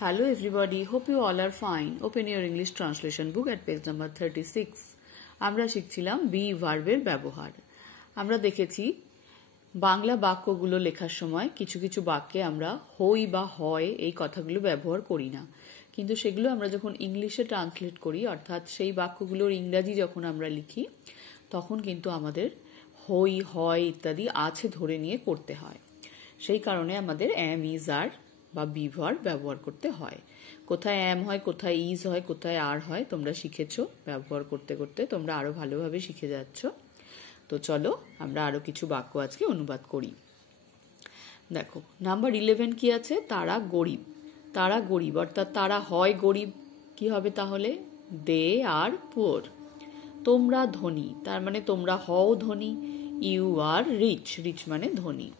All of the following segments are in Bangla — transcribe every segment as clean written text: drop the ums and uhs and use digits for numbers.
Hello everybody, hope you all are fine. Open your English translation book at page number 36. আমরা শিখছিলাম বি ভার্বের ব্যবহার। আমরা দেখেছি বাংলা বাক্যগুলো লেখার সময় কিছু কিছু বাক্যে আমরা হই বা হয় এই কথাগুলো ব্যবহার করি না, কিন্তু সেগুলো আমরা যখন ইংলিশে ট্রান্সলেট করি, অর্থাৎ সেই বাক্যগুলোর ইংরাজি যখন আমরা লিখি, তখন কিন্তু আমাদের হই, হয় ইত্যাদি আছে ধরে নিয়ে করতে হয়। সেই কারণে আমাদের এম, ইজ, আর বা বি ভার্ব ব্যবহার করতে হয়। কোথায় এম হয়, কোথায় ইজ হয়, কোথায় আর হয় তোমরা শিখেছো। ব্যবহার করতে করতে তোমরা আরো ভালোভাবে শিখে যাচ্ছ। তো চলো আমরা আরো কিছু বাক্য আজকে অনুবাদ করি। দেখো, নাম্বার 11 কি আছে? তারা গরিব। তারা গরিব অর্থাৎ তারা হয় গরিব। কি হবে তাহলে? দে আর পুয়ার। তোমরা ধনী, তার মানে তোমরা হও ধনী। ইউ আর রিচ, রিচ মানে ধনী।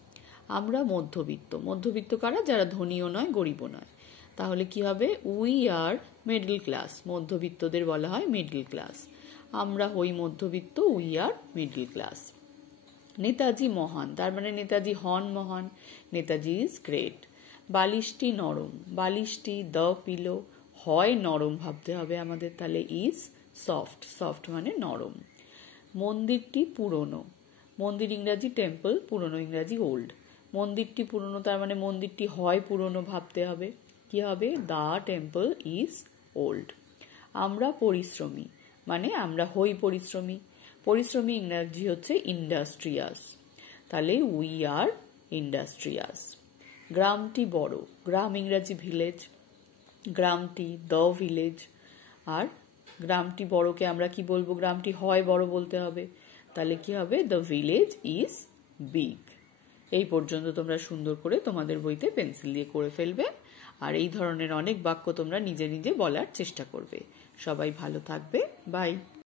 আমরা মধ্যবিত্ত, মধ্যবিত্ত কারা? যারা ধনীও নয় গরিবও নয়। তাহলে কি হবে? উই আর মিডল ক্লাস, মধ্যবিত্তদের বলা হয় মিডল ক্লাস। আমরা হই মধ্যবিত্ত, we are middle class. Netaji মহান, তার মানে নেতাজি হন মহান। Netaji is great. বালিশটি নরম, বালিশটি দ্য পিলো, হয় নরম ভাবতে হবে আমাদের, তাহলে ইজ সফট, সফট মানে নরম। মন্দিরটি পুরনো, মন্দির ইংরাজি টেম্পল, পুরনো ইংরাজি ওল্ড। মন্দিরটি পুরনো, তার মানে মন্দিরটি হয় পুরনো ভাবতে হবে। কি হবে? The temple is old. আমরা পরিশ্রমী, মানে আমরা হই পরিশ্রমী। পরিশ্রমী ইংরাজি হচ্ছে ইন্ডাস্ট্রিয়াস, তাহলে উই আর ইন্ডাস্ট্রিয়াস। গ্রামটি বড়, গ্রাম ইংরাজি ভিলেজ, গ্রামটি দ্য ভিলেজ। আর গ্রামটি বড়কে আমরা কি বলবো? গ্রামটি হয় বড় বলতে হবে, তাহলে কি হবে? The village is big. এই পর্যন্ত তোমরা সুন্দর করে তোমাদের বইতে পেন্সিল দিয়ে করে ফেলবে, আর এই ধরনের অনেক বাক্য তোমরা নিজে নিজে বলার চেষ্টা করবে। সবাই ভালো থাকবে, বাই।